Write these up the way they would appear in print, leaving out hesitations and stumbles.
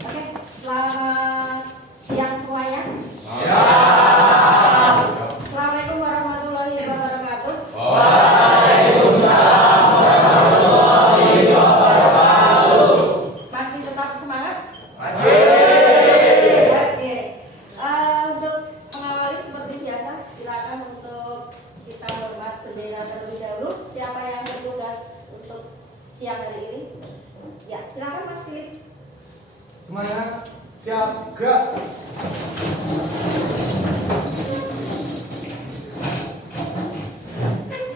Oke, selamat siang semuanya. Siang. Assalamualaikum warahmatullahi wabarakatuh. Waalaikumsalam warahmatullahi wabarakatuh. Masih tetap semangat? Masih. Oke. Untuk mengawali seperti biasa, silakan untuk kita hormat bendera terlebih dahulu. Siapa yang bertugas untuk siang hari ini? Ya, silakan Mas Philip. Semuanya siap, gerak.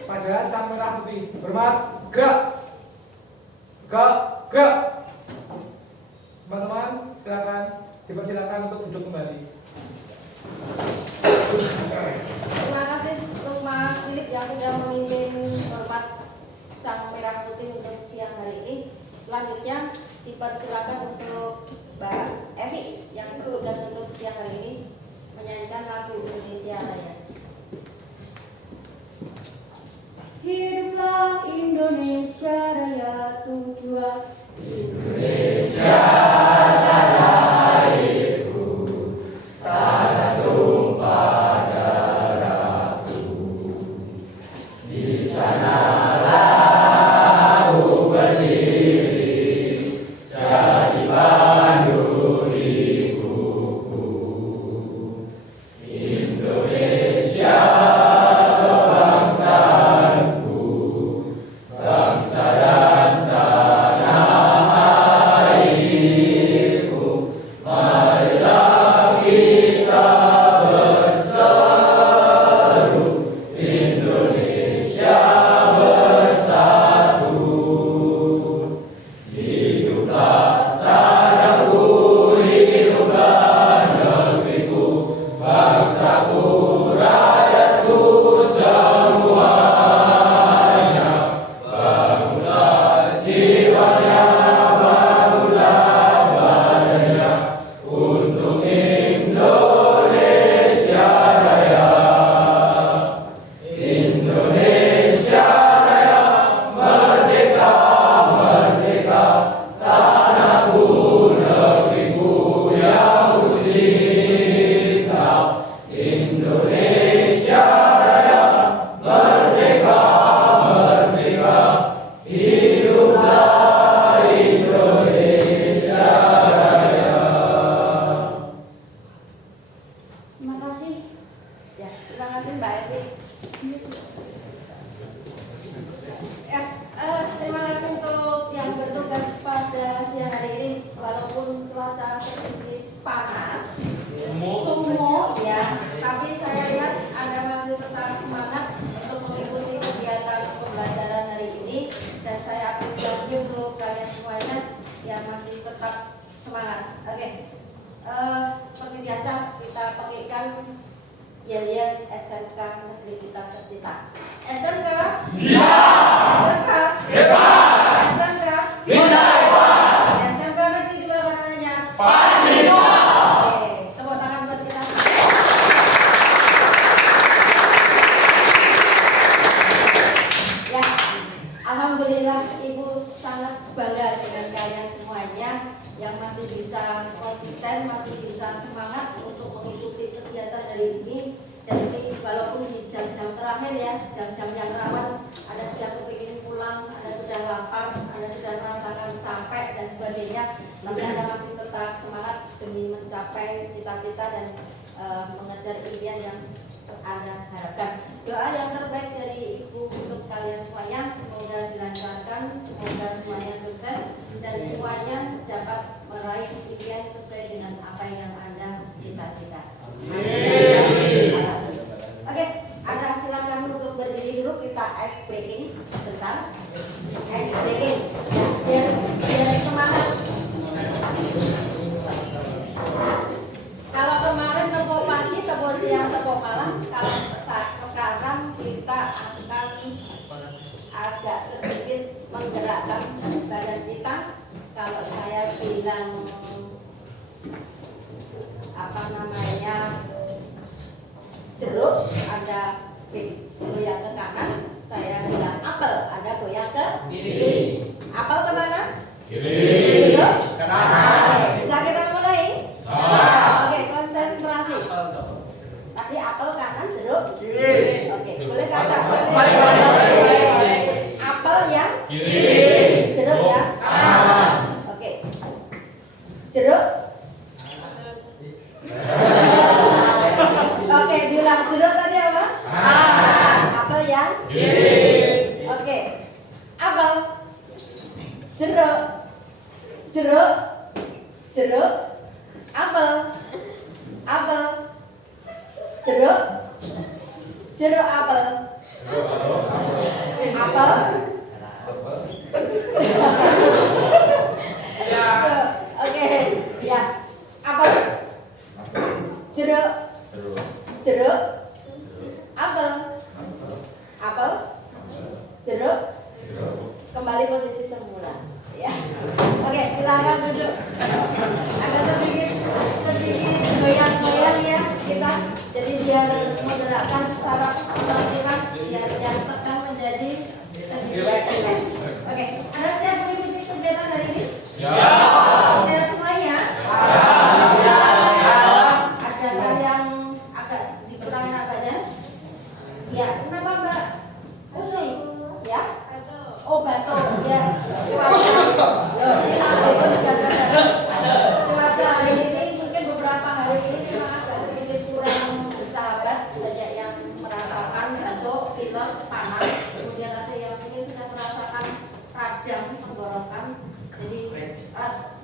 Pada sang merah putih, hormat, gerak. Gerak. Teman-teman, dipersilakan untuk duduk kembali. Terima kasih untuk Mas Philip yang sudah memimpin hormat sang merah putih untuk siang hari ini. Selanjutnya dipersilakan untuk Mbak Evi yang bertugas untuk siang hari ini menyanyikan lagu Indonesia Raya. Hiduplah Indonesia Raya Tuhan. Indonesia tanah airku, tanah tumpah darahku. Di sanalah aku berdiri, jadi pandu hidupku. Indonesia bangsaku, bangsa dan tanah airku. Marilah kita berseru, Indonesia bersatu. Hiduplah tanahku, hiduplah negeriku, bangsaku, rakyatku semuanya. Bangunlah jiwanya, bangunlah badannya untuk Indonesia Raya. Indonesia Raya, merdeka, merdeka, tanahku, negeriku yang ku cinta. Indonesia Raya, merdeka, merdeka, hiduplah Indonesia Raya. Terima kasih. Ya, terima kasih Mbak Evi. Ya, terima kasih untuk yang bertugas pada siang hari ini. Walaupun cuaca sedikit panas, sumuk ya, tapi saya lihat Anda masih tetap semangat untuk mengikuti kegiatan pembelajaran hari ini, dan saya apresiasi untuk kalian semuanya yang masih tetap semangat. Oke. Seperti biasa kita pakaikan yel-yel SMK negeri kita tercinta. SMK Bisa. SMK Bebas. SMK Bisa hebat. SMK negeri 2 mana namanya? Pasti bisa. Oke, tepuk tangan buat kita. Ya, alhamdulillah Ibu sangat bangga dengan kalian semuanya yang masih bisa konsisten, masih bisa semangat untuk mengikuti kegiatan hari ini. Dan ini walaupun di jam-jam terakhir ya, jam-jam yang rawan, ada sudah kepingin pulang, ada sudah lapar, ada sudah merasakan capek dan sebagainya, tapi Anda masih tetap semangat demi mencapai cita-cita dan mengejar impian yang Anda harapkan. Doa yang terbaik dari Ibu untuk kalian semuanya, semoga dilancarkan, semoga semuanya sukses, dan semuanya dapat meraih impian sesuai dengan apa yang Anda cita-cita. Oke, Anda silakan untuk berdiri dulu, kita ice breaking sebentar. Ice breaking, ya, biar semangat. Kalau kemarin tepuk pagi, tepuk siang, tepuk malam, kalau sekarang kita akan agak sedikit menggerakkan badan kita. Kalau saya bilang apa namanya jeruk, Anda goyang ke kanan. Saya bilang apel, Anda goyang ke Kiri. Apel kemana? Kiri. Jeruk Kanan. Oke. Jeruk. Oke, diulang. Jeruk tadi apa? Apel yang? Oke. Apel. Jeruk. Jeruk. Jeruk. Apel. Apel. Jeruk. Jeruk apel. Apel. Oke, ya. Apel. Jeruk. Jeruk. Apel. Apel. Jeruk. Kembali posisi semula. Ya. Oke, silakan duduk. Ada sedikit goyang-goyang ya kita. Jadi biar menggerakkan saraf tulang biar tekan menjadi sedikit rileks. Oke, ada siapa yang mengikuti kegiatan hari ini? Ya. Sehat semuanya? Ya. Adakah yang agak dikurangin apanya? Ya, kenapa Mbak? Pusing? Ya? Oh, batuk. Ya. Cuaca hari ini mungkin beberapa hari ini memang agak sedikit kurang bersahabat. Banyak yang merasakan batuk, pilek, panas. Kemudian ada yang mungkin sudah merasakan radang tenggorokan. Jadi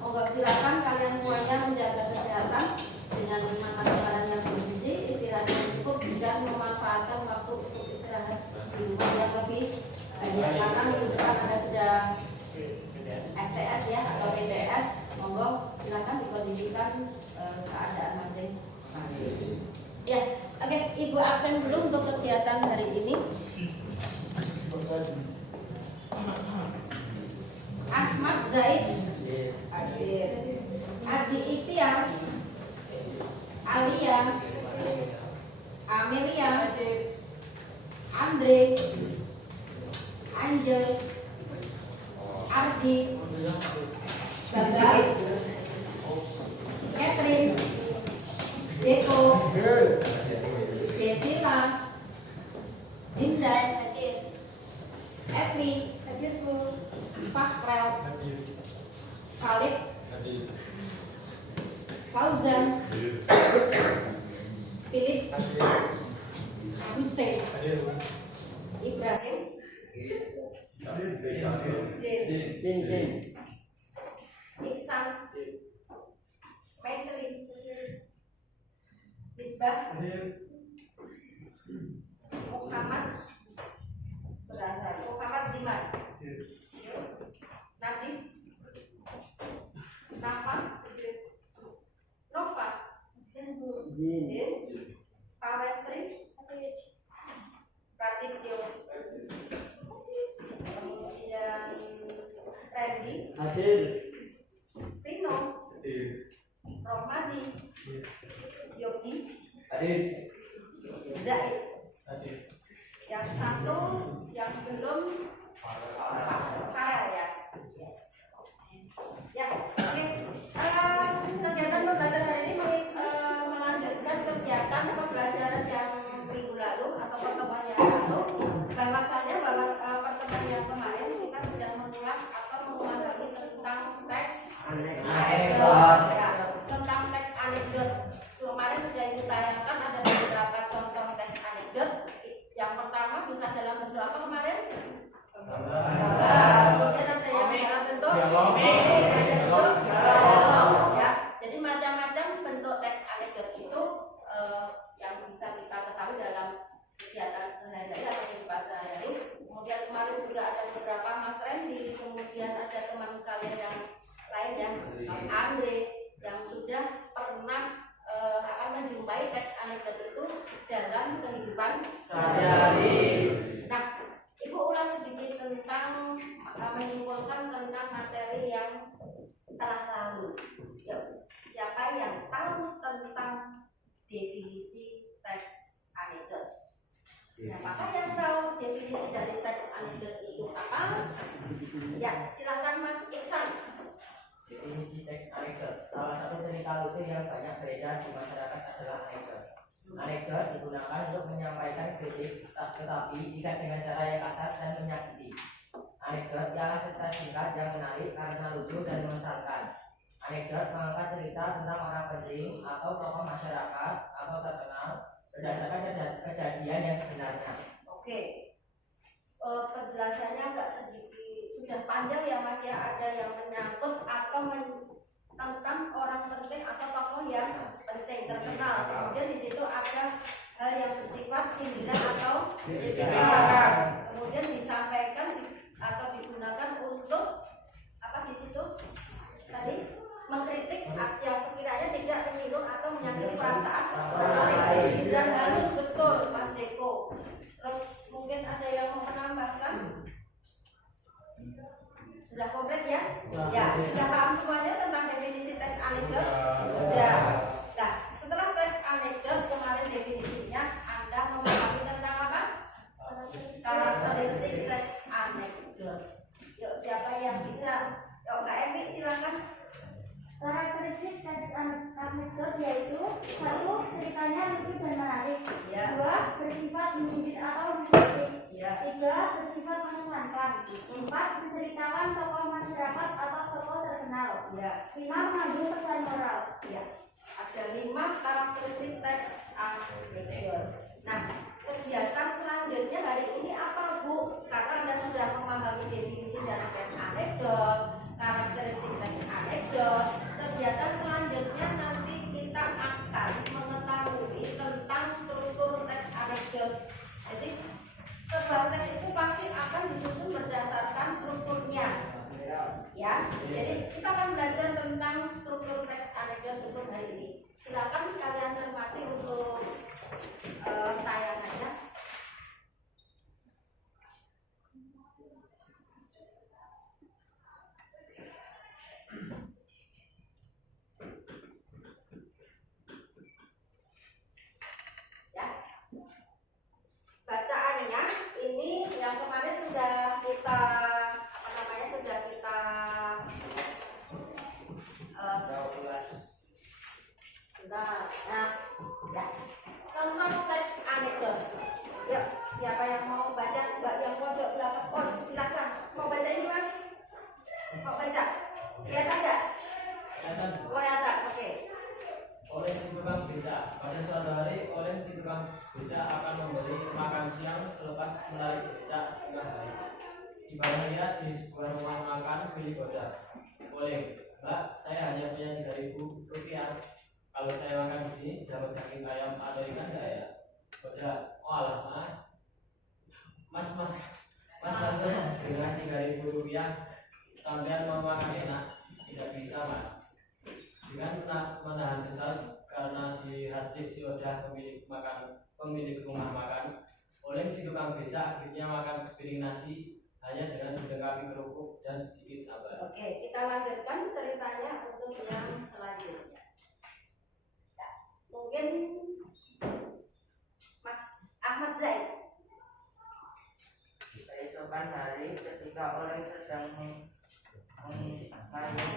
monggo silakan kalian semuanya menjaga kesehatan dengan makan makanan yang bergizi, istirahat yang cukup dan memanfaatkan waktu untuk istirahat di rumah yang lebih banyak. Karena minggu depan ada sudah STS ya atau PTS, monggo silakan dikondisikan keadaan masing-masing. Ya, oke, Ibu absen dulu untuk kegiatan hari ini. Ahmad Zaid hadir. Haji Ikhtiar, Alia, Amelia, Andre, Angel, Ardi, Bagas, Catherine, Deko, Besila, Dinda, Evi, Fakrel, Khalid, Fauzan, Philip, Hussein, Ibrahim, Jin, Iksan, Maisri, Isbah, Muhammad Diman, Nadif, Nafa, Nova, Jin, Pawestri, Pradityo, kemudian Randy, Rino, Rohmadi, Yogi, Zaid. Yang satu yang belum Farel ya. Ya, oke. Kegiatan pembelajaran hari ini melanjutkan kegiatan pembelajaran yang minggu lalu atau pertemuan yang lalu. Bahwasannya bahwa pertemuan yang kemarin kita sudah mengulas atau memahami tentang teks anekdot. Ya, tentang teks anekdot. Kemarin sudah Ibu tayangkan ada beberapa contoh teks anekdot. Yang pertama bisa dalam bentuk apa kemarin? Kemudian ada yang dalam bentuk ya. Jadi macam-macam bentuk teks anekdot itu yang bisa kita ketahui dalam kegiatan sehari-hari atau kehidupan sehari-hari. Kemudian kemarin juga ada beberapa Mas Randy, kemudian ada teman kalian yang lain yang Andre yang sudah pernah menjumpai teks anekdot itu dalam kehidupan sehari-hari. Nah, Ibu ulas sedikit tentang menyimpulkan tentang materi yang telah lalu. Yuk, siapa yang tahu tentang definisi teks anekdot? Siapakah yang tahu definisi dari teks anekdot itu apa? Ya, silakan Mas Iksan. Definisi teks anekdot. Salah satu cerita lucu yang banyak beredar di masyarakat adalah anekdot. Anekdot digunakan untuk menyampaikan kritik, tetapi tidak dengan cara yang kasar dan menyakiti. Anekdot ialah cerita singkat yang menarik karena lucu dan mengesankan. Anekdot mengangkat cerita tentang orang penting atau tokoh masyarakat atau terkenal berdasarkan kejadian yang sebenarnya. Oke. Penjelasannya agak sedikit sudah panjang ya Mas ya, ada yang menyangkut atau tentang orang penting atau tokoh yang penting terkenal. Kemudian di situ ada hal yang bersifat sindiran atau kritikan. Kemudian disampaikan atau digunakan untuk apa di situ tadi mengkritik yang sekiranya tidak menyinggung atau menyakiti perasaan orang lain. Sindiran halus, betul Mas Deko. Terus mungkin ada yang mau menambahkan? Sudah komplit ya? Ya, sudah paham semuanya tentang definisi teks anekdot? Sudah. Nah, setelah teks anekdot kemarin definisinya, Anda memahami tentang apa? Karakteristik teks anekdot. Yuk, siapa yang bisa? Yuk, Kak Emi silakan. Karakteristik teks anekdot yaitu 1. Ceritanya lucu dan menarik. Ya. 2. Bersifat menyindir atau mengkritik. Ya. 3. Bersifat mengesankan. 4. Menceritakan tokoh masyarakat atau tokoh terkenal. Ya. 5. Mengandung pesan moral. Ya. Ada 5 karakteristik teks anekdot. Nah, kegiatan selanjutnya hari ini apa Bu? Karena Anda sudah memahami definisi dari teks anekdot, karakteristik teks anekdot. Kegiatan selanjutnya nanti kita akan mengetahui tentang struktur teks anekdot. Jadi sebuah teks itu pasti akan disusun berdasarkan strukturnya. Ya, jadi kita akan belajar tentang struktur teks anekdot untuk hari ini. Silakan kalian cermati untuk tayangannya. Ya, bacaannya ini yang kemarin sudah kita Nah, ya. Contoh teks anekdot. Yuk, siapa yang mau baca? Mbak yang pojok belakang. Oh, silakan. Mau baca ini Mas? Mau baca? Kelihatan enggak? Kelihatan. Oke. Oleh si tukang beca, pada suatu hari oleh si tukang beca akan memberi makan siang selepas menarik beca setengah hari. Tibalah dia di sebuah rumah makan milik Boda. Oleh, Mbak, saya hanya punya 3.000 rupiah. Kalau saya makan di sini dapat daging ayam atau ikan enggak ya? Boda, oh alah mas, dengan 3.000 rupiah sampean mau makan enak? Tidak bisa Mas. Dengan menahan kesal karena dihadik si Odah pemilik rumah makan, oleh si tukang beca akhirnya makan sepiring nasi hanya dengan dilengkapi kerupuk dan sedikit sambal. Oke, kita lanjutkan ceritanya untuk yang selanjutnya. Ya, mungkin Mas Ahmad Zaid. Keesokan hari ketika orang sedang mengayuh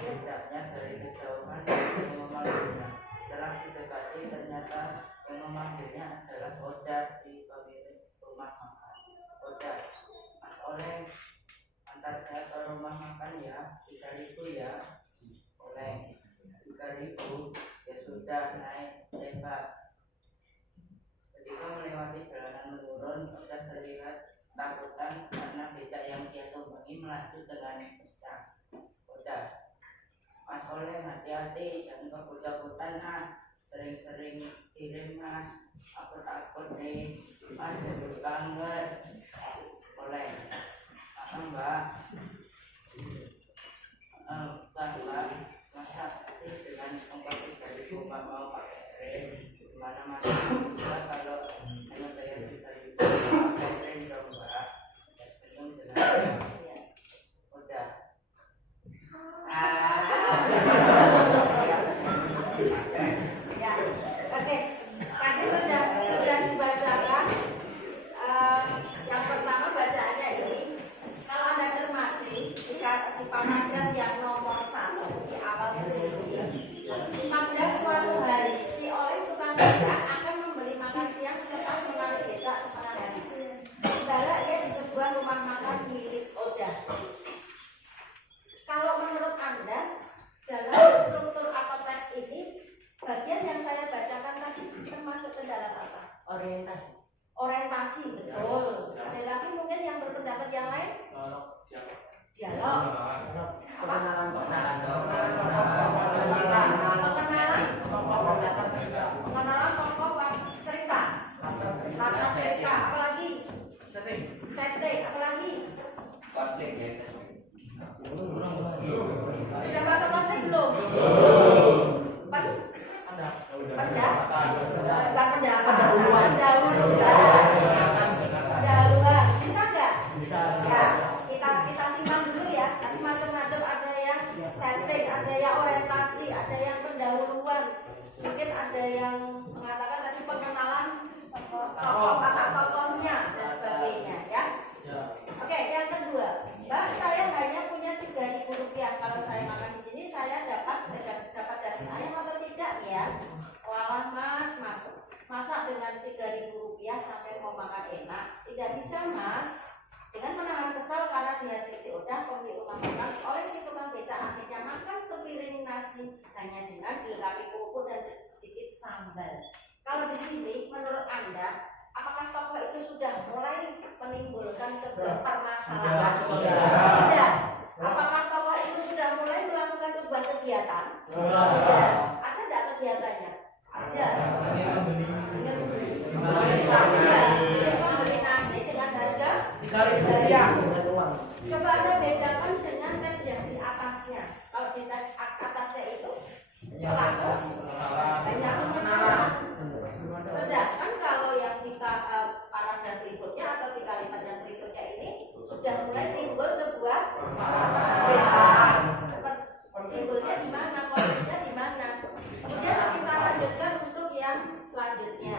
becaknya dari kejauhan yang memanggilnya. Setelah didekati ternyata yang memanggilnya adalah Oda si pemilik rumah makan. Oda, Mas Oleh, antar saya ke rumah makan ya, 3.000 ya. Oleh, 3.000 ya sudah naik cepat. Ketika melewati jalanan menurun, Oda terlihat takutan karena becak yang dia tumpangi melaju dengan kencang. Udah, Mas Oleh hati-hati, jangan kebut-kebutan sering-sering kirim Mas, aku takut nih, Mas duduk banget. Oleh, Mbak, Mbak, masa sih dengan ongkos 3.000 Mbak mau pakai rem? Gimana Mas? Kalau hanya bayar 3.000 pakai rem dong Mbak. Senyum dengan udah. Ya, oke. Tadi sudah dibacakan. Yang pertama bacaannya ini, kalau Anda cermati di paragraf yang nomor 1 di awal skripsi, pada suatu hari si Oleh tukang beca akan membeli makan siang dapat yang lain? Dialog. Apa? Pengenalan tokoh cerita. Latar cerita. Apalagi? Setting. Apalagi? Sudah masuk konflik belum? Pendahuluan. Bisa nggak? Ya, kita simak dulu ya. Tadi macam-macam, ada yang setting, ada yang orientasi, ada yang pendahuluan. Mungkin ada yang mengatakan tadi pengenalan tokoh, kata tokohnya dan sebagainya ya. Oke, yang kedua, Mbak, saya hanya punya Rp3.000. Kalau saya makan di sini, saya dapat daging ayam atau tidak ya? Walah Mas, masak dengan Rp3.000 sampai mau makan enak? Tidak bisa Mas. Dengan menahan kesal karena dihati si Odah, pemilik rumah makan, oleh si tukang becak akhirnya makan sepiring nasi hanya dengan dilengkapi kerupuk dan sedikit sambal. Kalau di sini, menurut Anda, apakah tokoh itu sudah mulai menimbulkan sebuah permasalahan? Sudah. Apakah tokoh itu sudah mulai melakukan sebuah kegiatan? Sudah. Ada tidak kegiatannya? Ada. Membeli nasi dengan harga Rp3.000. Coba Anda bedakan dengan teks yang di atasnya. Kalau di teks atasnya itu pelakus banyak mengenal. Sedangkan kalau yang di paragraf berikutnya atau di kalimat yang berikutnya ini sudah mulai timbul sebuah perbedaan. Timbulnya di mana? Konfliknya di mana? Kemudian kita lanjutkan untuk yang selanjutnya.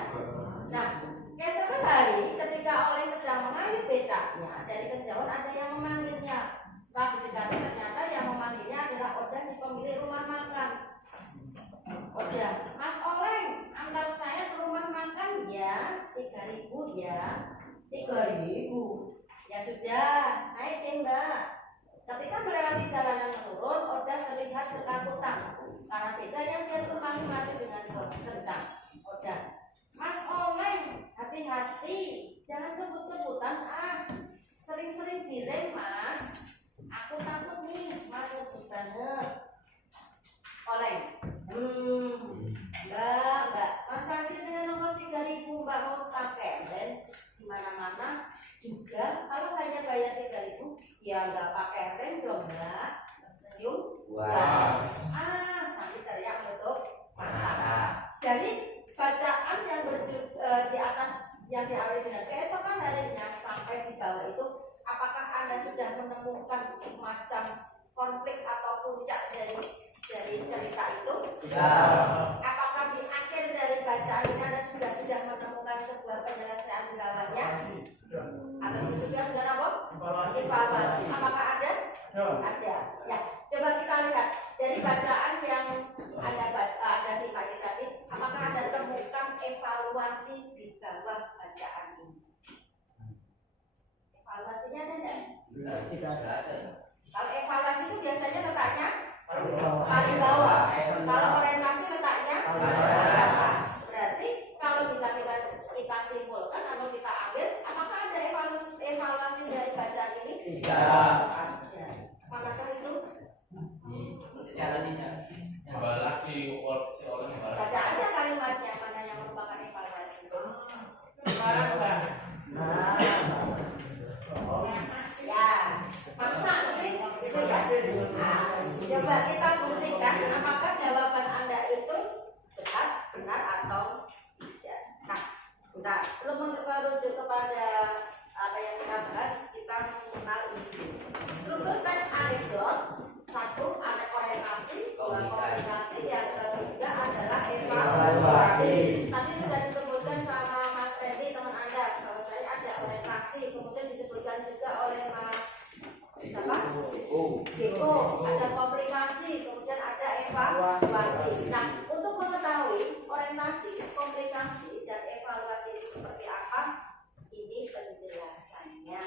Nah, keesokan hari ketika Oleng sedang mengayuh becaknya, dari kejauhan ada yang memanggilnya. Setelah didekati ternyata yang memanggilnya adalah Odah, si pemilik rumah makan. Odah, Mas Oleng, antar saya ke rumah makan ya. Rp3.000 ya. Rp3.000. Ya sudah, naik deh Mbak. Ketika melewati jalanan menurun, Odah terlihat ketakutan karena beca yang dia tumpangi mati dengan suara kencang. Odah, Mas Oleng, hati-hati, jangan kebut-kebutan sering-sering direm Mas. Aku takut nih, Mas ngebut banget. Oleng, Mbak, transaksi dengan nomor Rp3.000 Mbak mau pakai dan dimana-mana juga kalau hanya bayar Rp3.000 ya nggak pakai rem dong Mbak. Senyum. Sambil teriak menutup mata. Jadi bacaan yang di atas yang diawali dengan keesokan harinya sampai di bawah itu, apakah Anda sudah menemukan semacam konflik atau puncak dari cerita itu? Apakah di akhir dari bacaan ini Anda sudah menemukan sebuah penyelesaian di bawahnya? Atau disebutkan dengan apa? Evaluasi. Apakah ada? Ada. Ya, coba kita lihat dari bacaan yang Anda simak tadi, apakah Anda temukan evaluasi di bawah bacaan ini? Evaluasinya ada tidak? Tidak ada. Kalau evaluasi itu biasanya letaknya paling bawah. Kalau orientasi letaknya paling atas. Berarti kalau bisa kita simpulkan atau kita ambil, apakah ada evaluasi dari bacaan ini? Tidak. Ada. Manakah itu? Secara tidak. Balas si orang yang balas. Baca aja kalimatnya mana yang merupakan evaluasi. Ya, masa sih gitu ya. Coba kita buktikan apakah jawaban Anda itu benar atau tidak. Nah, sebentar. Sebelum merujuk kepada apa yang kita bahas, kita mengenal ini. Struktur teks anekdot. Satu, ada orientasi. Dua, komunikasi. Yang ketiga adalah evaluasi. Tadi sudah disebutkan sama Mas Randy, teman Anda, kalau saya ada orientasi. Kemudian disebutkan juga oleh Mas siapa? Geko. Ada komplikasi. Kemudian ada evaluasi. Nah, untuk mengetahui orientasi, komplikasi, dan evaluasi itu seperti apa, ini penjelasannya.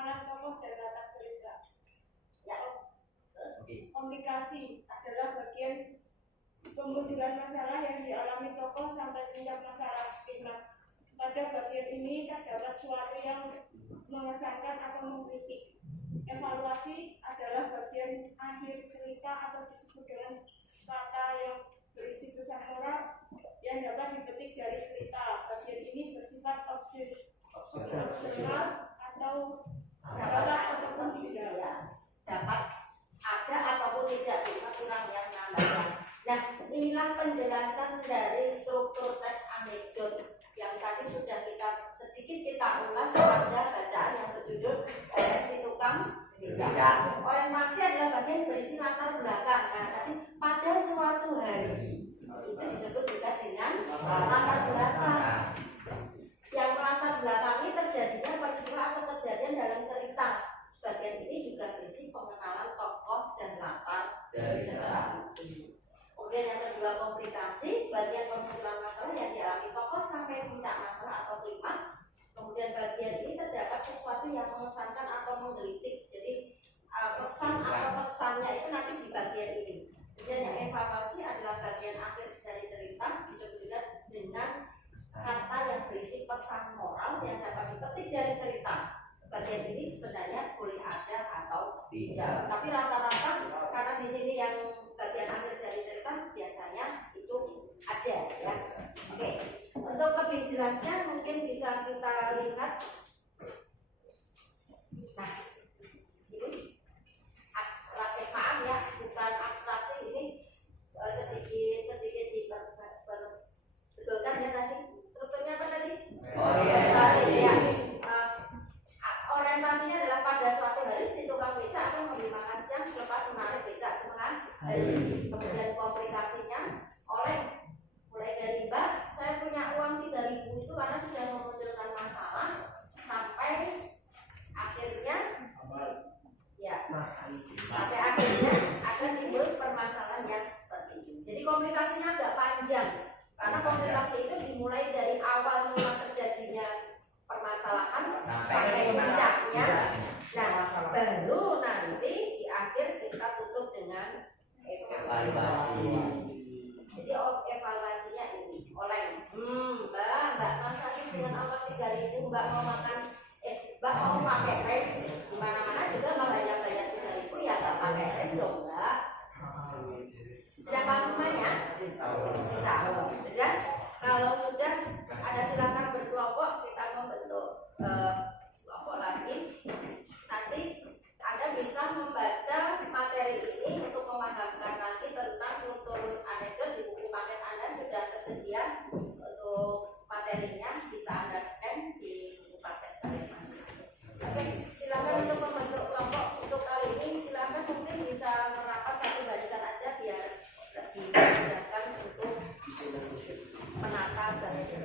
pengenalan tokoh dan latar cerita. Ya. Terus Komplikasi adalah bagian pemunculan masalah yang dialami tokoh sampai tingkat masalah klimaks. Pada bagian ini terdapat suatu yang mengesankan atau mengkritik. Evaluasi adalah bagian akhir cerita atau disebut dengan kata yang berisi pesan moral yang dapat dipetik dari cerita. Bagian ini bersifat opsional atau dapat ataupun tidak. ya, dapat ada ataupun tidak, cuma kurang yang nambahkan. Nah, inilah penjelasan dari struktur teks anekdot yang tadi sudah kita ulas pada bacaan yang berjudul si tukang beca. Orientasi adalah bagian berisi latar belakang. Nah, tadi pada suatu hari itu disebut juga dengan latar belakang. Yang latar belakangi terjadinya peristiwa atau kejadian dalam cerita. Bagian ini juga berisi pengenalan tokoh dan latar cerita. Kemudian yang kedua komplikasi, bagian pemunculan masalah yang dialami tokoh sampai puncak masalah atau klimaks. Kemudian bagian ini terdapat sesuatu yang mengesankan atau menggelitik. Jadi pesan atau pesannya itu nanti di bagian ini. Kemudian yang evaluasi adalah bagian akhir dari cerita, disebut juga dengan kata yang berisi pesan moral yang dapat dipetik dari cerita. Bagian ini sebenarnya boleh ada atau tidak, tapi rata-rata karena di sini yang bagian akhir dari cerita biasanya itu ada ya. Oke, untuk lebih jelasnya mungkin bisa kita lihat. Nah, ini abstraksi, maaf ya, bukan abstraksi, ini sedikit dibetulkan ya tadi. Strukturnya apa tadi? Orientasi ya. Orientasinya adalah pada suatu hari si tukang beca akan membeli makan siang selepas menarik beca setengah hari. Kemudian komplikasinya mulai dari Mbak, saya punya uang 3.000 itu karena sudah memunculkan masalah sampai akhirnya ya sampai akhirnya akan timbul permasalahan yang seperti ini. Jadi komplikasinya agak panjang karena komplikasi itu dimulai dari awal mula terjadinya permasalahan sampai puncaknya. Nah, baru nanti di akhir kita tutup dengan evaluasi. Jadi evaluasinya ini oleh Mbak masakin dengan ongkos 3.000, Mbak mau makan Mbak mau pakai rem di mana-mana juga mau bayar 3.000 ya nggak pakai rem dong Mbak. Sudah paham semuanya? Bisa. Dan kalau sudah ada silakan berkelompok, kita membentuk kelompok lagi. Nanti Anda bisa membaca materi ini untuk memahamkan lagi tentang struktur anekdot. Di buku paket Anda sudah tersedia untuk materinya, bisa Anda scan di buku paket kalian masing-masing. Oke, silakan untuk membentuk kelompok. Untuk kali ini silakan mungkin bisa merapat satu barisan aja biar lebih memudahkan untuk menata barisan.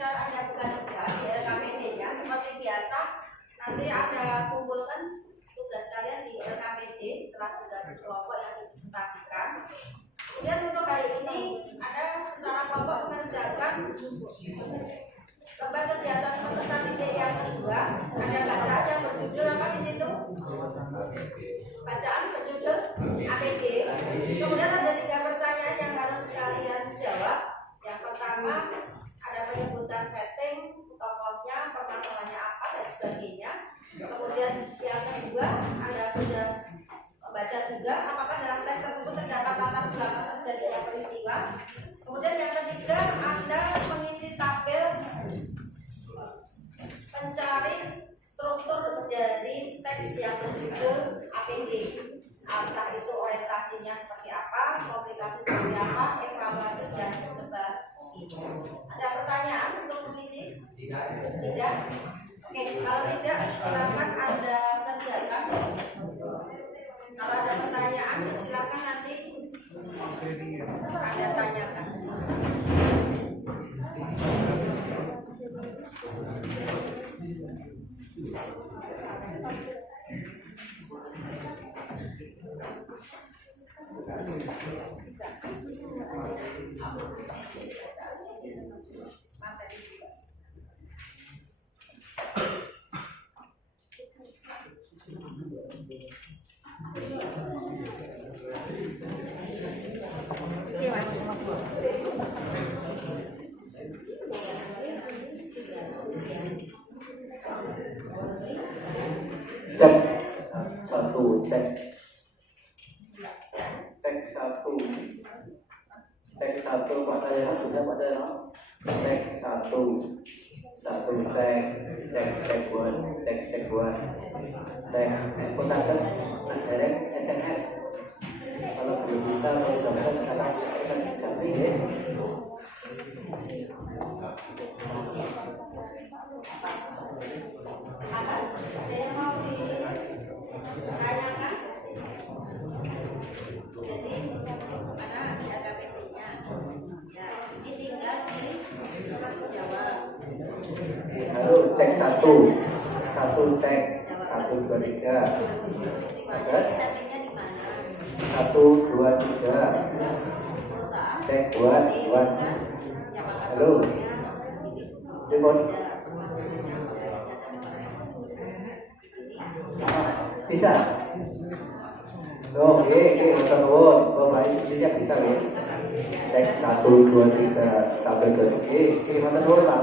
misal Anda buka tugas di LKPD-nya seperti biasa, nanti Anda kumpulkan tugas kalian di LKPD setelah tugas kelompok yang dipresentasikan. Kemudian untuk hari ini Anda secara kelompok mengerjakan lembar kegiatan peserta didik yang kedua. Anda baca yang berjudul apa di situ? Bacaan berjudul APD. Kemudian ada 3 pertanyaan yang harus kalian jawab. Yang pertama ada penyebutan setting, tokohnya, permasalahannya apa dan sebagainya. Kemudian yang kedua Anda sudah membaca juga apakah dalam teks tersebut terdapat latar belakang terjadinya peristiwa. Kemudian yang ketiga Anda mengisi tabel mencari struktur dari teks yang berjudul APD, entah itu orientasinya seperti apa, komunikasi seperti apa, evaluasi dan sebagainya. Ada pertanyaan untuk mengisi? Tidak? Oke, kalau tidak silakan Anda kerjakan. Kalau ada pertanyaan silakan nanti Anda tanyakan. Cek satu, cek satu, cek satu, Pak Dayana sudah Pak Dayana, cek satu, cek buat, cek kontakkan direct SMS. Kalau belum bisa mencoba sekarang kita bisa pilih. Ada yang mau ditanyakan? Jadi mana ada KPT-nya? Ya, ini tinggal jawab. Halo, cek satu, cek, 1, 2, 3. Ada? Settingnya di mana? 1, 2, 3. Cek buat. Halo. Telepon. Bisa. Oke, betul. Baik, ini bisa ya. Cek 1, 2, 3 sampai ke oke, mantap dulu Pak.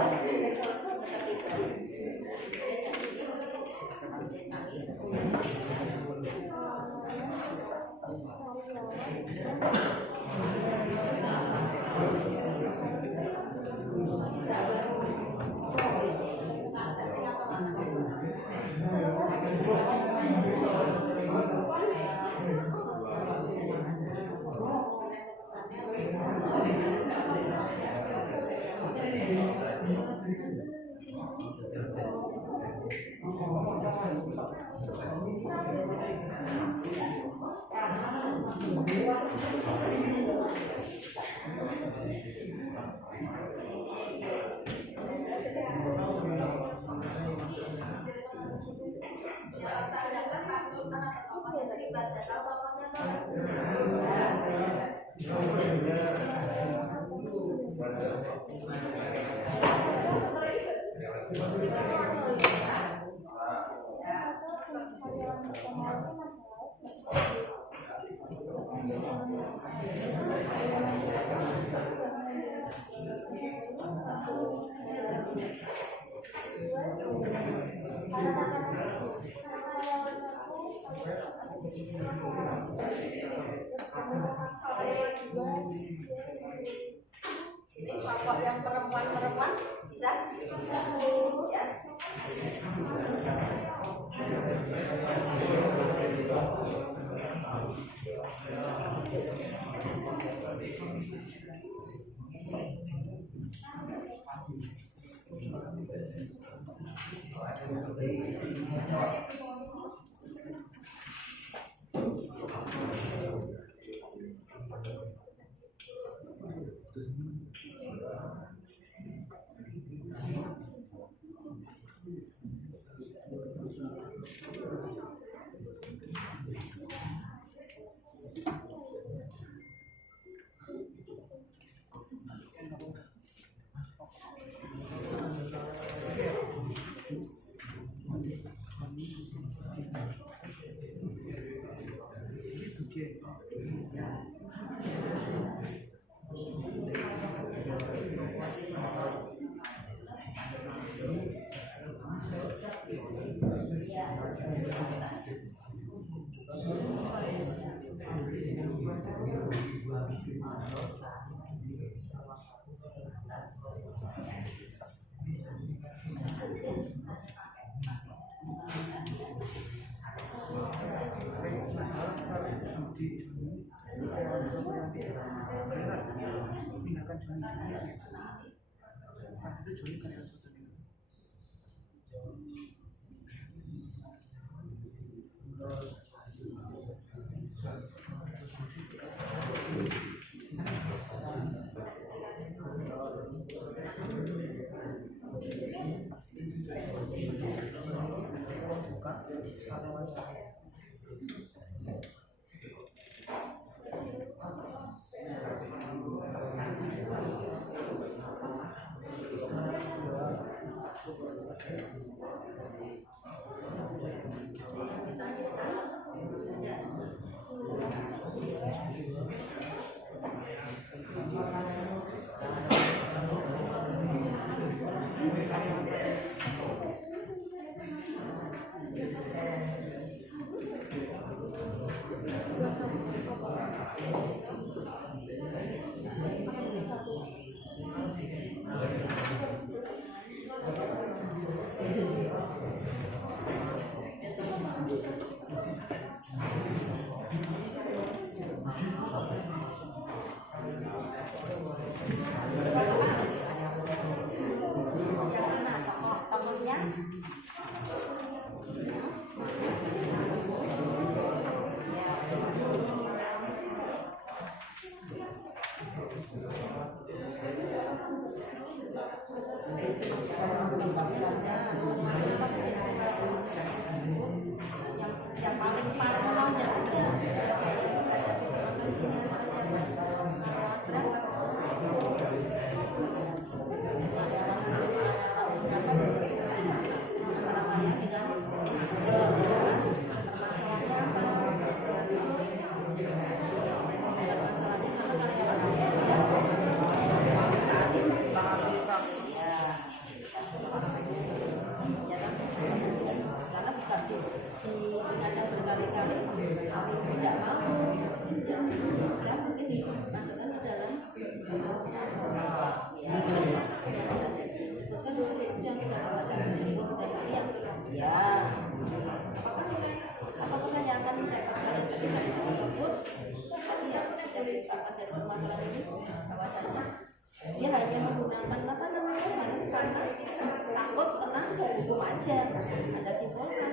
Ini kelompok yang perempuan bisa? Ya. yang paling pas aja diingatkan berkali-kali kami tidak mau saya mungkin dimasukkan ke dalam sebutkan dulu itu yang tidak membaca di sini ya apakah saya akan disampaikan ketika tersebut tadi yang sudah dikatakan dari permasalahan ini bahwasanya dia hanya menggunakan apa namanya karena takut kena hukum aja ada simbolnya.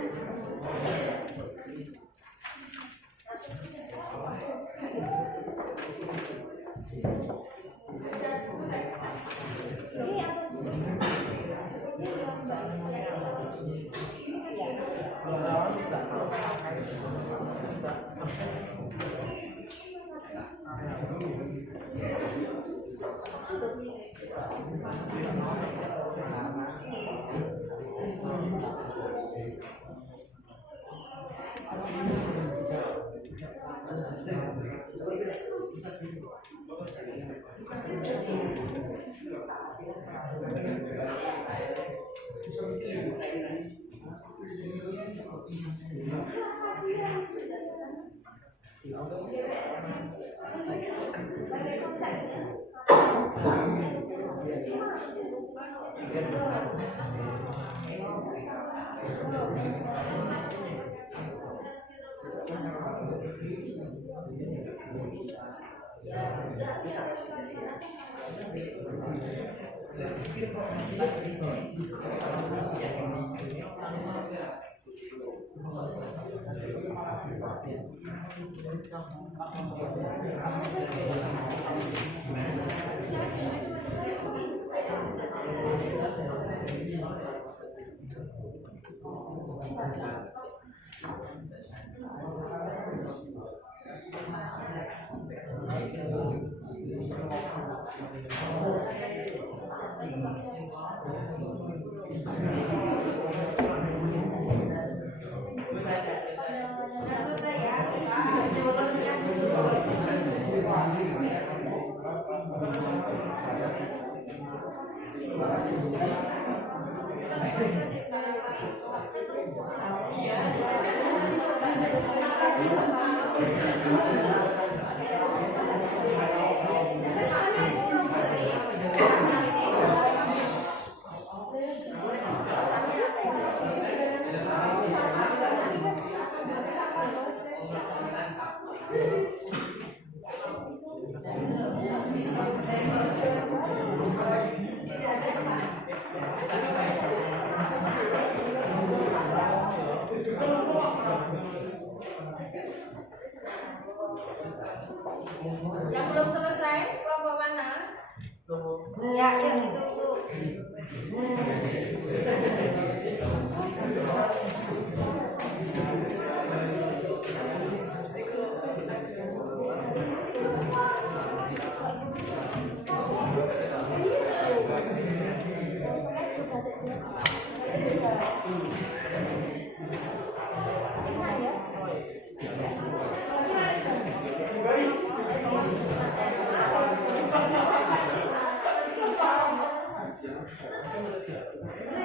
Ya, yang itu Bu.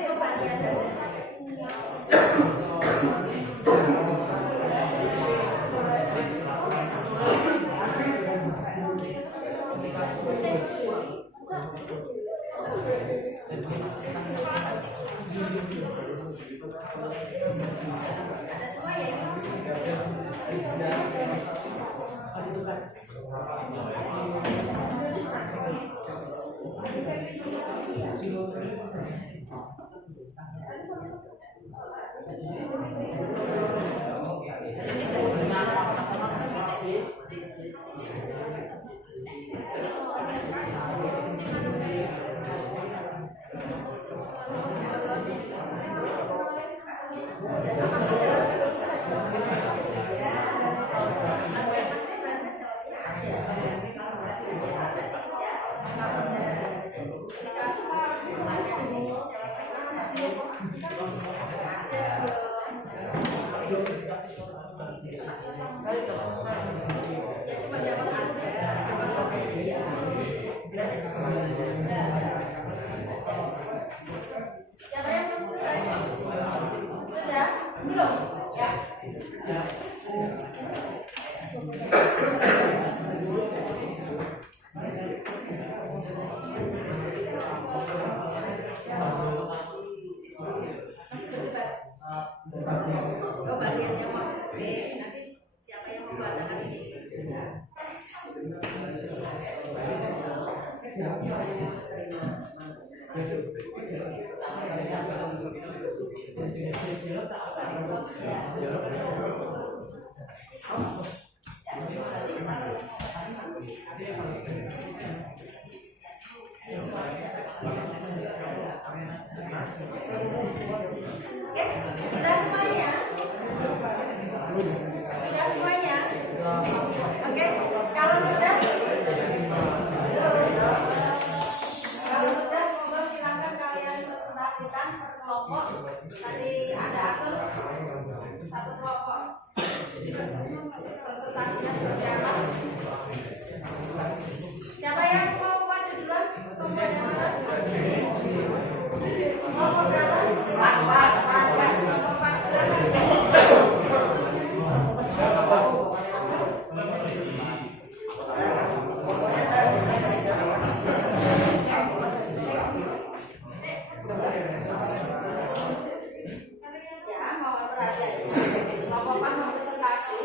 Coba lihat dulu. Ada semua ya ini? Siapa yang belum selesai? Sudah? Belum? Ya. Oh, bagiannya mau. Oke, nanti siapa yang membacakan ini? Ya. Oke, sudah semuanya? Sudah semuanya? Oke, kalau sudah, kalau sudah, monggo silakan kalian presentasikan per kelompok. Tadi ada atur satu kelompok. Presentasinya seperti apa? Siapa yang mau maju duluan? Kelompok yang mana? Kelompok berapa? Pak, kelompok silakan. Ya, mau atur aja. Kelompok Pak mau presentasi.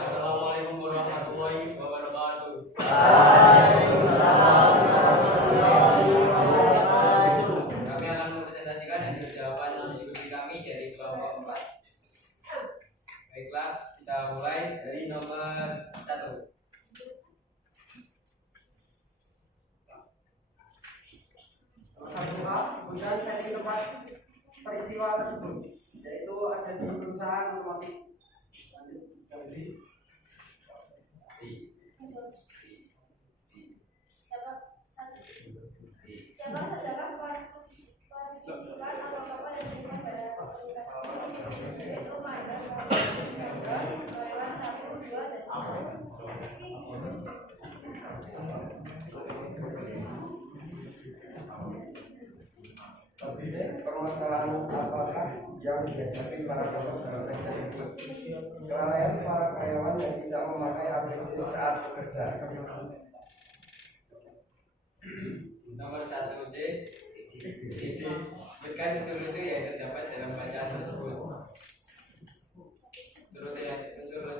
Assalamualaikum warahmatullahi wabarakatuh. Kami akan mempresentasikan hasil jawaban diskusi kami dari kelompok 4. Baiklah, kita mulai dari nomor 1. Kemudian sesi tempat peristiwa tersebut, yaitu ada di perusahaan otomotif. Siapa saja partisipan atau tokoh yang terlibat pada komunikasi yaitu Maida, Lewat 1, 2, dan 3. Permasalahan apakah yang dihadapi para pelaku dalam teknik itu? Kelalaian para karyawan yang tidak memakai APD saat bekerja. Nomor 1C, disebutkan unsur-unsur yang terdapat dalam bacaan tersebut. Unsur-unsur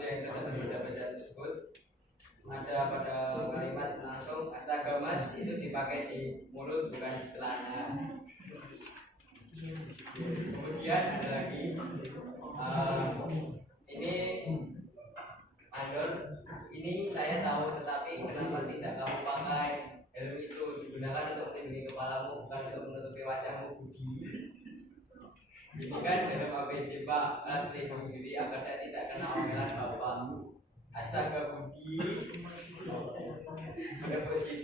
yang terdapat dalam bacaan tersebut ada pada kalimat langsung astaga mas itu dipakai di mulut bukan di celana. wajahmu Budi. Ini kan dalam ABCD Pak, kan lindungi diri agar saya tidak kena omelan Bapak. Astaga Budi,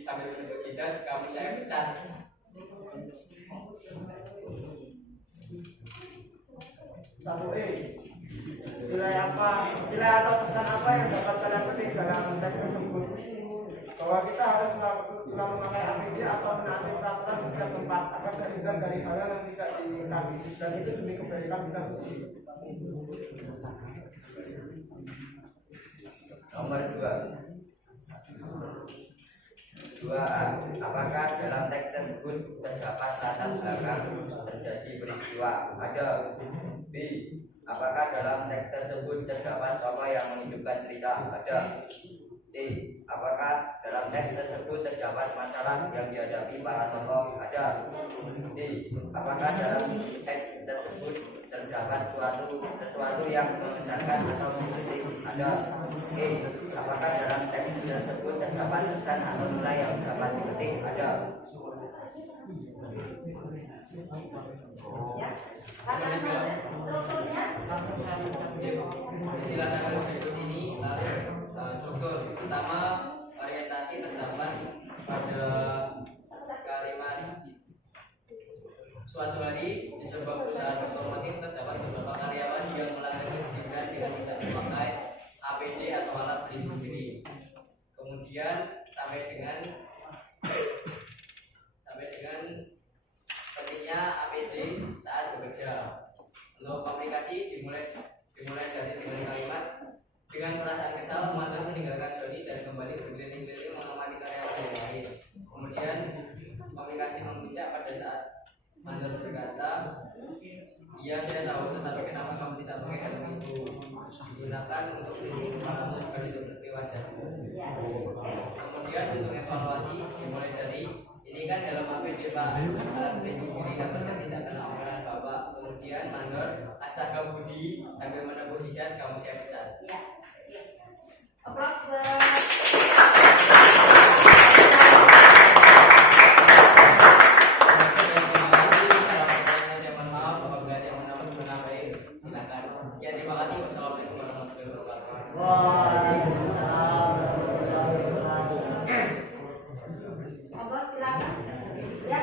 sambil menepuk jidat, kamu saya pecat. Satu nilai atau pesan apa yang dapat kalian petik dalam teks tersebut? Bahwa kita harus selalu memakai APD atau menaati peraturan di setiap tempat agar terhindar dari hal yang tidak diinginkan, dan itu demi kebaikan kita sendiri. Nomor 2. Apakah dalam teks tersebut terdapat latar belakang terjadi peristiwa? Ada. B. Apakah dalam teks tersebut terdapat tokoh yang menghidupkan cerita? Ada. C. Apakah dalam teks tersebut terdapat masalah yang dihadapi para tokoh? Ada. D. Apakah dalam teks tersebut terdapat sesuatu yang mengesankan atau mengkritik? Ada. E. Apakah dalam teks tersebut terdapat pesan atau nilai yang dapat dipetik? Ada. Ya, karena strukturnya Silakan berikut ini struktur. Pertama, orientasi terdapat pada kalimat suatu hari di sebuah perusahaan otomotif terdapat beberapa karyawan yang melanggar kewajiban dengan tidak memakai APD atau alat pelindung diri. Kemudian sampai dengan pentingnya APD saat bekerja. Untuk komunikasi dimulai dari dengan kalimat dengan perasaan kesal Mandor meninggalkan Joni dan kembali berkeliling-keliling mengamati karyawan yang lain. Kemudian komunikasi memuncak pada saat Mandor berkata, "Iya saya tahu, tetapi kenapa kamu tidak pakai helm itu? Digunakan untuk melindungi kepala bukan untuk wajahmu." Kemudian untuk evaluasi dimulai dari ini kan dalam APD Pak, alat pelindung diri agar saya tidak kena omelan Bapak. Kemudian Mandor, astaga Budi, sambil menepuk jidat, kamu saya pecat. ya. Applause. Monggo silakan. Ya,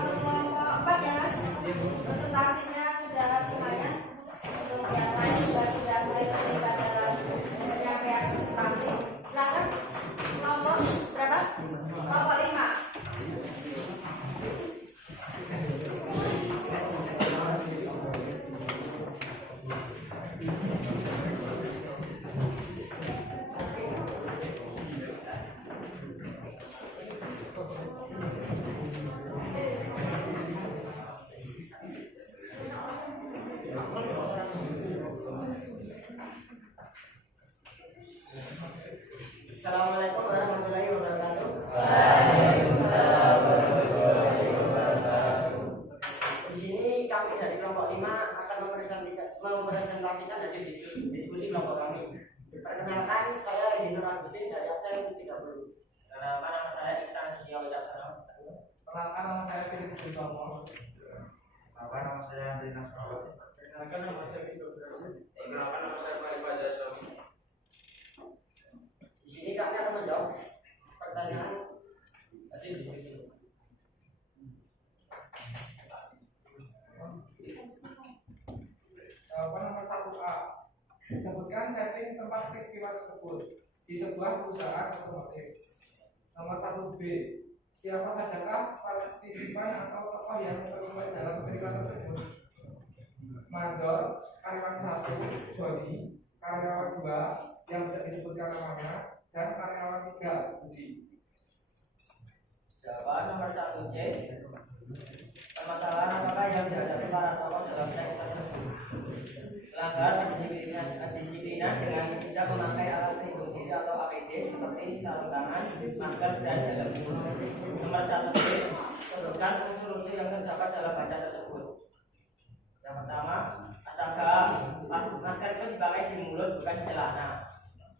untuk kelompok 4 ya Mas. Presentasinya sudah lumayan. Untuk yang lain juga sudah mulai terlibat dalam penyampaian presentasi. Silakan. Kelompok berapa? Kelompok 5. Assalamualaikum warahmatullahi wabarakatuh. Di sini kami dari kelompok 5 akan mempresentasikan hasil diskusi kelompok kami. Perkenalkan, saya Indra Agustin dari absen 30. Nama saya Iksan Setia Wijaksana. Perkenalkan, nama saya Philip Sutomo. Nama saya Andri Nasrallah. Perkenalkan, nama saya Vito Brazil. Perkenalkan, nama saya Farid Fajar Suami. Di sini kami akan menjawab pertanyaan hasil diskusi. Jawaban nomor 1A. Sebutkan setting tempat peristiwa tersebut di sebuah perusahaan otomotif. Nomor 1B. Siapa sajakah partisipan atau tokoh yang terlibat dalam peristiwa tersebut? Mandor, karyawan 1, Joni, karyawan 2 yang tidak disebutkan namanya, dan karyawan 3, Budi. Jawaban nomor 1C. Permasalahan apakah yang dihadapi para tokoh dalam teks tersebut? Melanggar kedisiplinan dengan tidak memakai alat pelindung diri atau APD seperti sarung tangan, masker, dan helm. Nomor 1B. Sebutkan unsur-unsur yang terdapat dalam baca tersebut. Yang pertama, astaga, masker itu dipakai di mulut bukan di celana.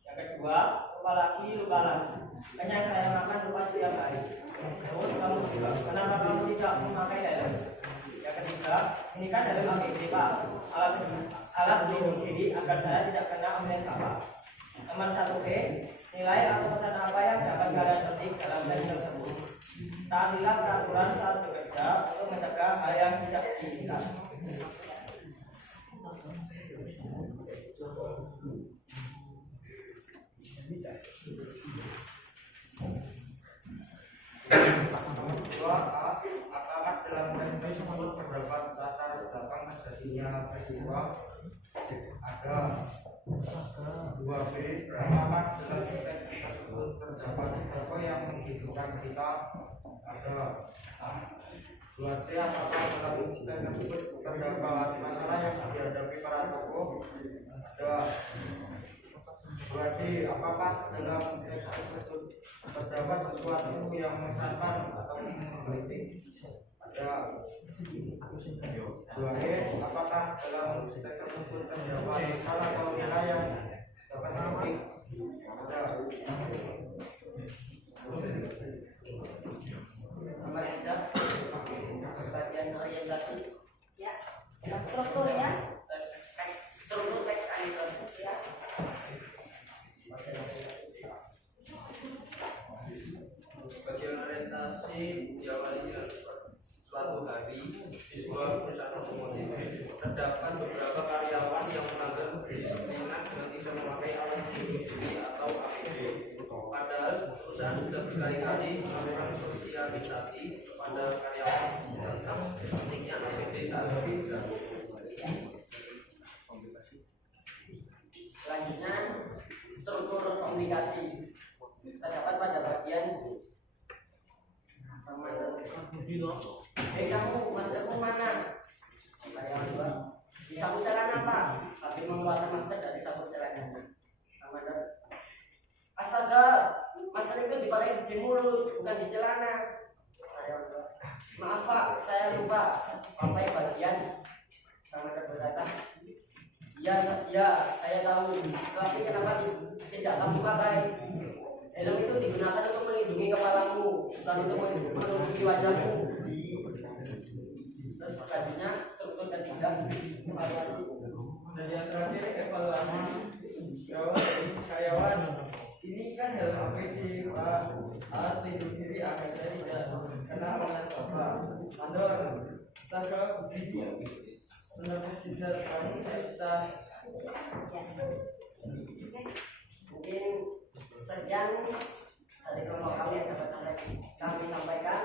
Yang kedua, lupa lagi. Hanya saya makan lupa setiap hari. Terus kenapa kamu tidak memakai helm? ini kan dari APD Pak, alat pelindung diri agar saya tidak kena online Bapak. Nomor 1E, nilai atau pesan apa yang dapat kalian petik dalam tes tersebut. Taatilah peraturan saat bekerja untuk mencegah hal yang tidak diinginkan. Apakah dalam tes tersebut terdapat latar belakang terjadinya peristiwa? Ada. 2B, apakah dalam tes tersebut terdapat tokoh yang menghidupkan kita? Ada. 2C, apakah dalam tes tersebut terdapat masalah yang dihadapi para tokoh? Ada. 2D, apakah dalam tes tersebut terdapat sesuatu yang mengesankan atau menggelitik? Ada. 2E, apakah dalam tes tersebut terdapat masalah atau nilai yang dapat dipetik? Ada. Nomor 3, bagian orientasi. Ya, yang strukturnya. Struktur teks editor. Ya. Bagian orientasi diawali dengan suatu hari di sebuah perusahaan otomotif terdapat beberapa karyawan yang melanggar kedisiplinan dengan tidak memakai alat pelindung diri atau APD. Padahal perusahaan sudah berkali-kali melakukan sosialisasi kepada karyawan tentang pentingnya APD saat bekerja. Selanjutnya, struktur komunikasi terdapat pada bagian kamu maskermu mana? Karyawan 2, di sapu celana Pak, sambil mengeluarkan masker dari sapu celana. Sama dong. Astaga, masker itu dipakai di mulut, bukan di celana. Karyawan 2, maaf Pak, saya lupa. Sampai bagian sama berkata, iya, saya tahu. Tapi kenapa tidak kamu pakai? Helm itu digunakan untuk melindungi kepalamu, bukan untuk melindungi wajahmu. Terus selanjutnya struktur ketiga, evaluasi. Dan yang terakhir evaluasi karyawan. Ini kan dalam APD Pak, alat pelindung diri agar saya tidak kena omongan Bapak. Mandor, astaga, menurut jejak kamu cerita. Mungkin sekian dari kelompok kami yang dapat kami sampaikan.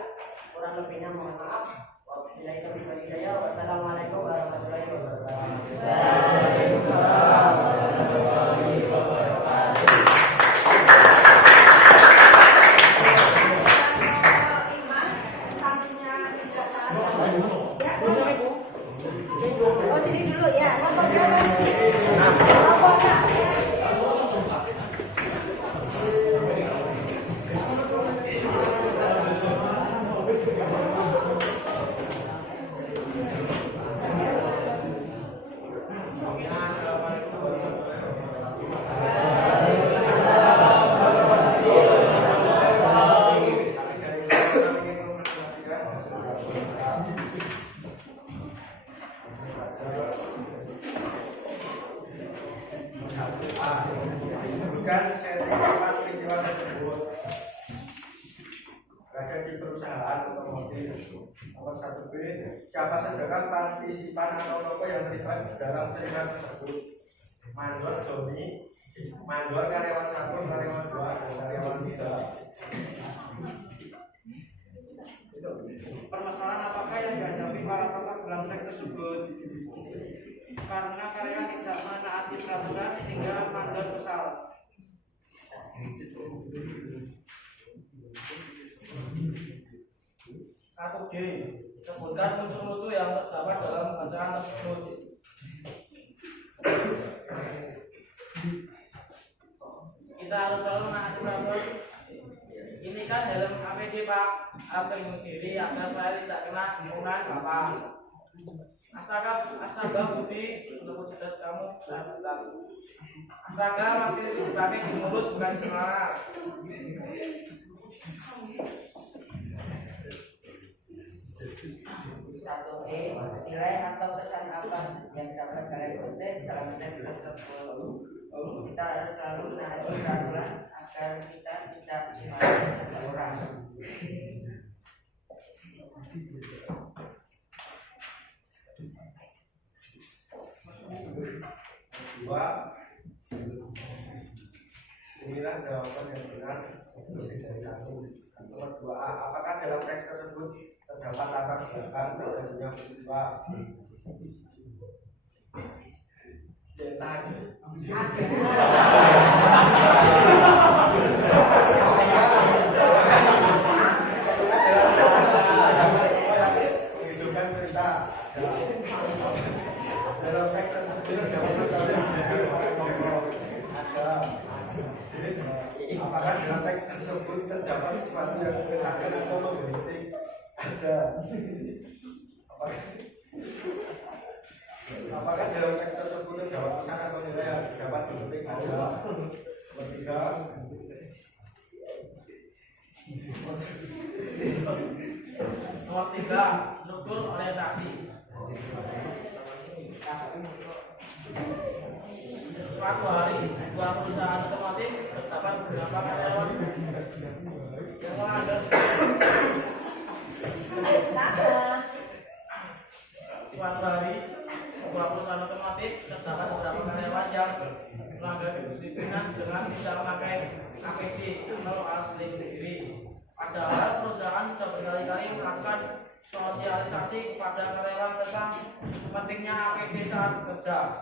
Kurang lebihnya mohon maaf. Wabillahi taufiq wal hidayah. Wassalamualaikum warahmatullahi wabarakatuh. Waalaikumsalam warahmatullahi wabarakatuh. Iman, sanksinya tidak salah. Ya. Oh, sini dulu ya. Nomor berapa? Nomor berapa? Disebutkan sertifikat peristiwa tersebut berada di perusahaan otomotif. Nomor 1B, siapa sajakah partisipan atau tokoh yang terlibat dalam cerita tersebut? Mandor Joni, mandor karyawan 1, karyawan 2, dan karyawan 3. Permasalahan apakah yang dihadapi para tokoh dalam teks tersebut? Karena karyawan tidak menaati peraturan sehingga mandor kesal. 1D, sebutkan unsur mutu yang terdapat dalam bacaan tersebut. Kita harus selalu menaati peraturan. Ini kan dalam APD Pak, pelindung diri agar saya tidak kena lingkungan Bapak. Astaga Budi, untuk cerita kamu astaga masker itu dipakai di mulut bukan di celana. 1E, nilai atau pesan apa yang dapat kalian petik dalam teks tersebut. Kita harus selalu menaati peraturan agar kita tidak dimarahi seseorang. Dua, inilah jawaban yang benar dari aku. Nomor 2A, apakah dalam teks tersebut terdapat latar belakang terjadinya peristiwa? Cetak. Menghidupkan cerita. Dalam teks tersebut terdapat apakah dalam teks tersebut terdapat sesuatu yang mengesahkan atau mengkritik? Ada. Apakah dalam teks tersebut terdapat pesan atau nilai yang dapat dikritik? Ada. Nomor 3, struktur orientasi. Suatu hari, sebuah perusahaan otomotif terdapat beberapa karyawan yang melanggar. Suatu hari, sebuah perusahaan otomotif terdapat beberapa karyawan yang melanggar kedisiplinan dengan tidak memakai APD atau alat pelindung diri. Padahal perusahaan sudah berkali-kali melakukan sosialisasi kepada karyawan tentang pentingnya APD saat bekerja.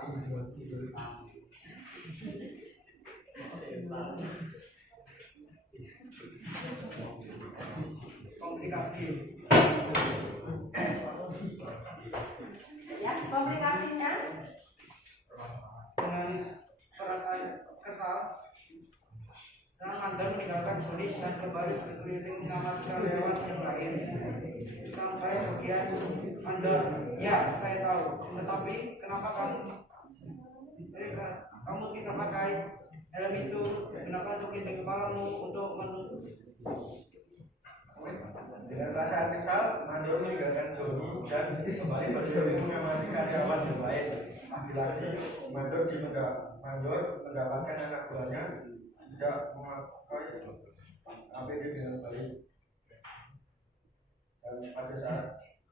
Komplikasi. Ya, komplikasinya Dengan perasaan kesal dan mandor meninggalkan Joni dan kembali berkeliling mengamati karyawan yang lain sampai bagian mandor. Ya, saya tahu. Tetapi kenapa kamu tidak pakai helm itu? Kenapa untuk di kepalamu untuk menutup? Dengan perasaan kesal, mandor meninggalkan Joni dan kembali berkeliling mengamati karyawan yang lain. Lagi-lagi, mandor mendapatkan anak buahnya tidak memakai APD dengan baik. Dan pada saat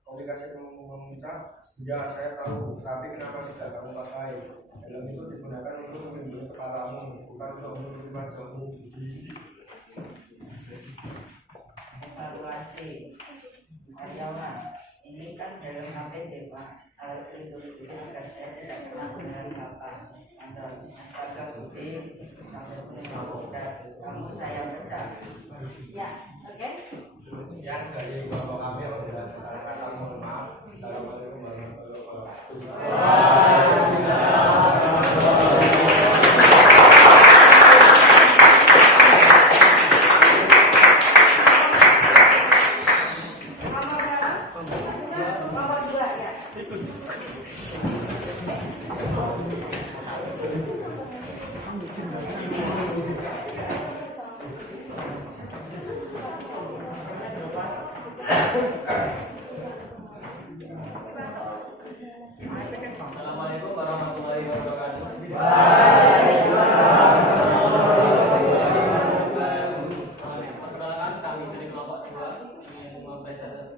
komunikasi memuncak, ya saya tahu, tapi kenapa tidak kamu pakai? Helm itu digunakan untuk melindungi kepalamu, bukan untuk melindungi wajahmu. Evaluasi karyawan ini kan dalam APD Pak, alat pelindung diri agar saya tidak pernah menarik apa astaga putih sampai kamu saya pecat. ya, oke. Yang dari kelompok kami adalah kata mohon maaf. Assalamualaikum warahmatullahi Nomor 2 ya. Assalamualaikum warahmatullahi wabarakatuh. Perkenalkan, kami dari kelompok 2 ingin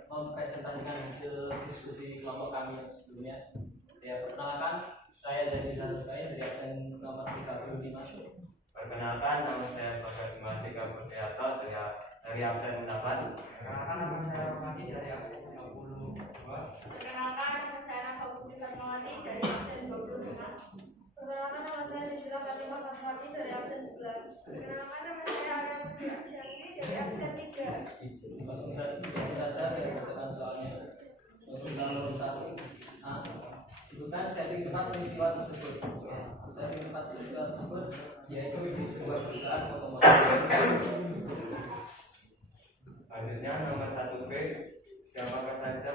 mempresentasikan hasil diskusi kelompok kami yang sebelumnya. Ya, perkenalkan, saya Zaini Sarjaya dari absen nomor 35. Perkenalkan, nama saya Bapak Dimasika Purtiato dari absen 8. Perkenalkan, nama saya Romadi dari absen 32. Perkenalkan, nama saya Nafa Putri Fatmawati dari absen 25. Perkenalkan, nama saya Nisila Fatimah Fatmawati dari absen 11. Perkenalkan, nama saya Arya Putri Absyari dari absen 3. Langsung saja saya bacakan soalnya. Untuk nomor 1, sebutkan setting tempat peristiwa tersebut. Setting tempat peristiwa tersebut yaitu di sebuah perusahaan otomotif. Selanjutnya nomor 1B, siapakah saja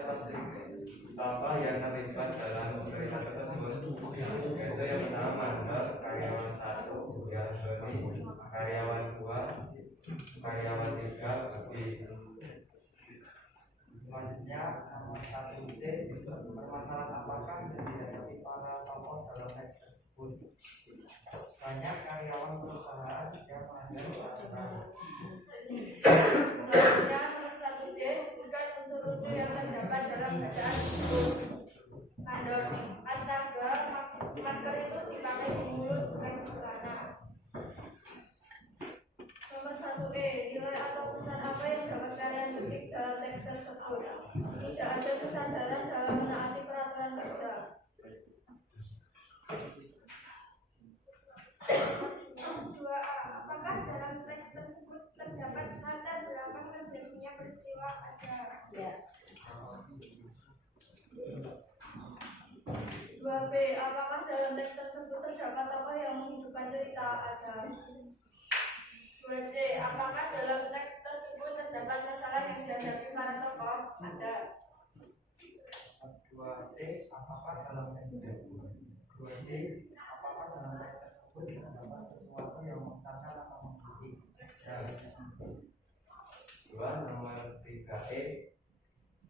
tokoh yang terlibat dalam cerita tersebut? Yaitu yang pertama mandor, karyawan 1, yang Joni, karyawan 2, karyawan 3, Budi. Selanjutnya nomor 1C, permasalahan apakah yang dihadapi para tokoh dalam teks tersebut? Banyak karyawan perusahaan yang melanggar peraturan. Selanjutnya, nomor 1D, sebutkan unsur-unsur yang terdapat dalam bacaan tersebut. Mandor, astaga, masker itu dipakai di mulut bukan di celana. Nomor 1E, nilai atau pesan apa yang dapat kalian ketik dalam teks tersebut? Tidak ada kesadaran dalam menaati peraturan kerja. 2A, apakah dalam teks tersebut terdapat latar belakang terjadinya peristiwa ada? Ya. 2B, apakah dalam teks tersebut terdapat tokoh yang menghidupkan cerita ada? 2C, apakah dalam teks tersebut terdapat masalah yang dihadapi para tokoh ada? 2C, apakah dalam teks tersebut? 2D, apakah dalam teks tersebut terdapat sesuatu yang menyesatkan atau mendidik? Nomor 3E,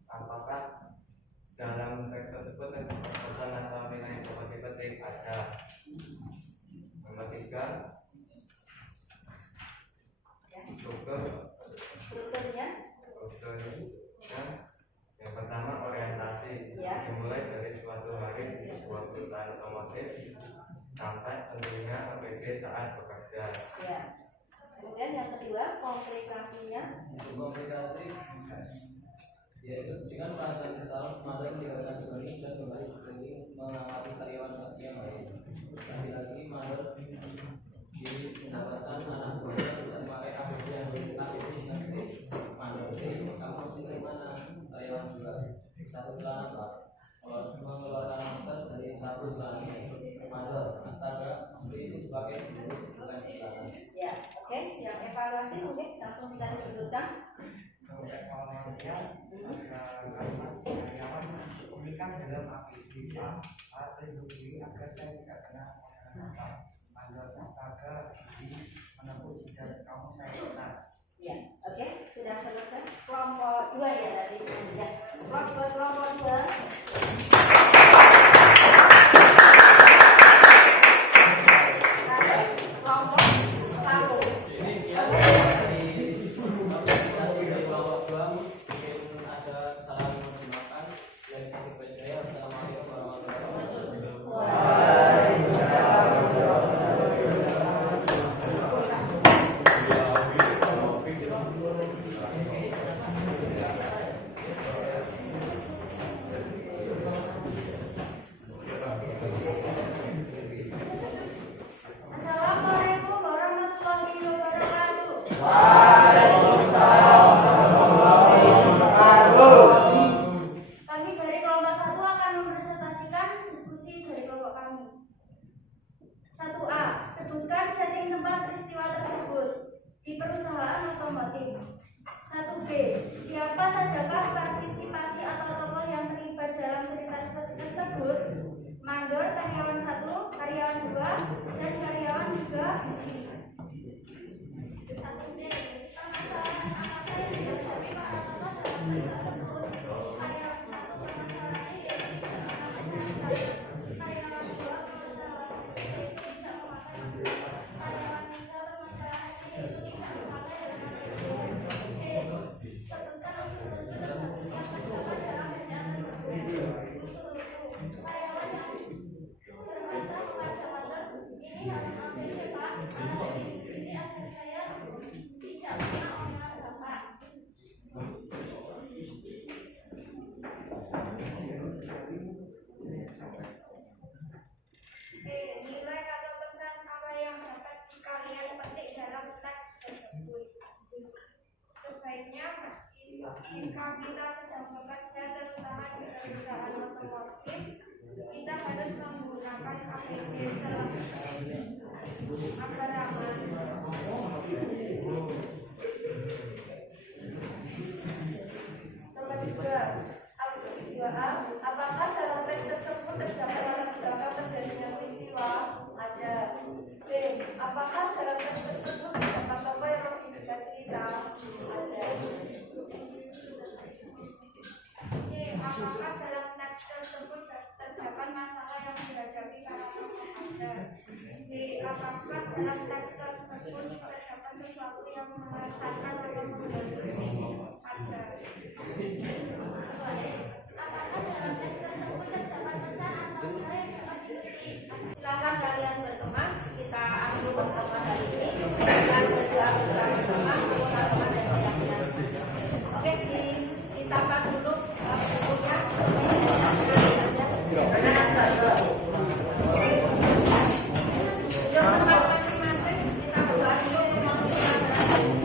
apakah dalam teks tersebut terdapat pesan atau nilai yang dapat dipetik? Ada. Nomor 3, Strukturnya. Yang pertama orientasi, Ya. dimulai dari suatu hari di sebuah perusahaan otomotif sampai tentunya APD saat bekerja. Ya. Kemudian yang kedua, komplikasinya. Untuk komplikasi yaitu dengan perasaan kesal, maka silakan berani dan kembali mengamati karyawan yang lain. Lagi-lagi mandor di pendapatan anak buahnya bisa memakai APD yang berlebihan itu bisa ketik mandor. Kamu harus dari mana? Karyawan juga satu celana Pak. Mengeluarkan masker dari satu celana mandor. Astaga, masker itu dipakai di mulut bukan di celana. Ya, oke. Yang evaluasi mungkin langsung bisa disebutkan. Evaluasinya ada kalimat karyawan pemilikan dalam aktivitas atribusi agar saya tidak kena mandor. Astaga, menempuh tidak kamu saya kenal. Ya, oke. Sudah selesai. Kelompok 2 ya tadi. Ya. Kelompok 2. Assalamualaikum warahmatullahi wabarakatuh. Kami dari kelompok 1 akan mempresentasikan diskusi dari kelompok kami. 1A, sebutkan setting tempat peristiwa tersebut di perusahaan otomotif. 1B, siapa sajakah partisipasi atau tokoh yang terlibat dalam cerita tersebut? Mandor, karyawan 1, karyawan 2, dan karyawan 3. 1C, permasalahan apa yang dihadapi para tokoh dalam cerita tersebut? Karyawan 1, permasalahannya yaitu tidak memakai masker. Karyawan 2, permasalahannya yaitu tidak memakai masker. Karyawan 3, permasalahannya yaitu tidak memakai helm. Sebutkan unsur-unsur yang terdapat dalam bacaan tersebut. Unsur-unsur karyawan yang berkata kepada mandor, ini harus ambil ya Pak, karena ini agar saya tidak kena omongan Bapak. Nilai atau pesan apa yang dapat kalian petik dalam teks tersebut? Sebaiknya jika kita sedang bekerja terutama di perusahaan otomotif, kita harus menggunakan APD agar aman. Nomor 2A, apakah dalam teks tersebut terdapat latar belakang terjadinya peristiwa? Ada. B, apakah dalam teks tersebut terdapat tokoh yang menghidupkan cerita? Ada. C, apakah dalam teks teks tersebut terdapat masalah yang dihadapi para tokoh Anda. B. Apakah dalam teks tersebut terdapat sesuatu yang mengesankan atau mengganggu Anda? Apakah dalam teks tersebut terdapat pesan atau nilai yang dapat dimengerti? Silakan kalian berkemas. Kita ambil pertemuan hari ini dan berdoa bersama-sama teman-teman dan pelajaran. Oke, ditapak dulu bukunya. Yuk tempat masing-masing. Kita berdoa dulu memang kita berhasil.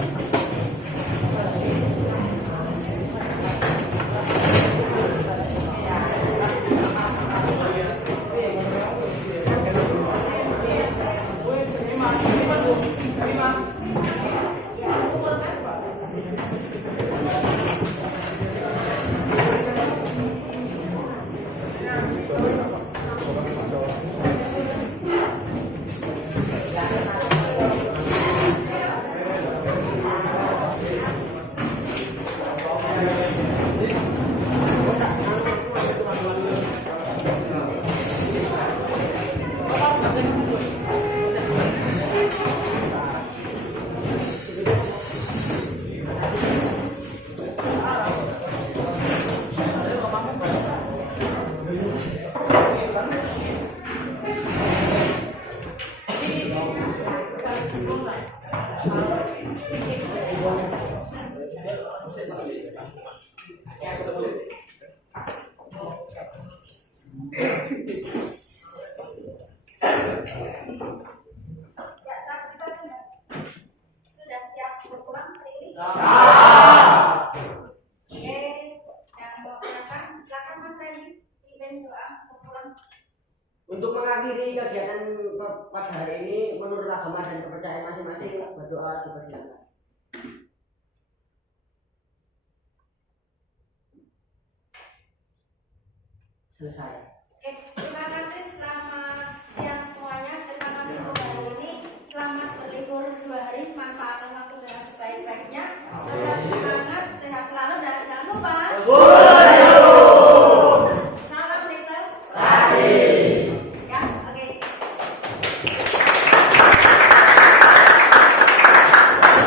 Sudah siap berpulang hari ini? Oke, yang mau menanyakan, silakan Mas Randy, pimpin doa berpulang. Untuk mengakhiri kegiatan pada hari ini, menurut agama dan kepercayaan masing-masing, berdoa dipersilakan. Selesai. Oke, terima kasih. Selamat siang semuanya. Terima kasih untuk hari ini. Selamat berlibur 2 hari. Manfaat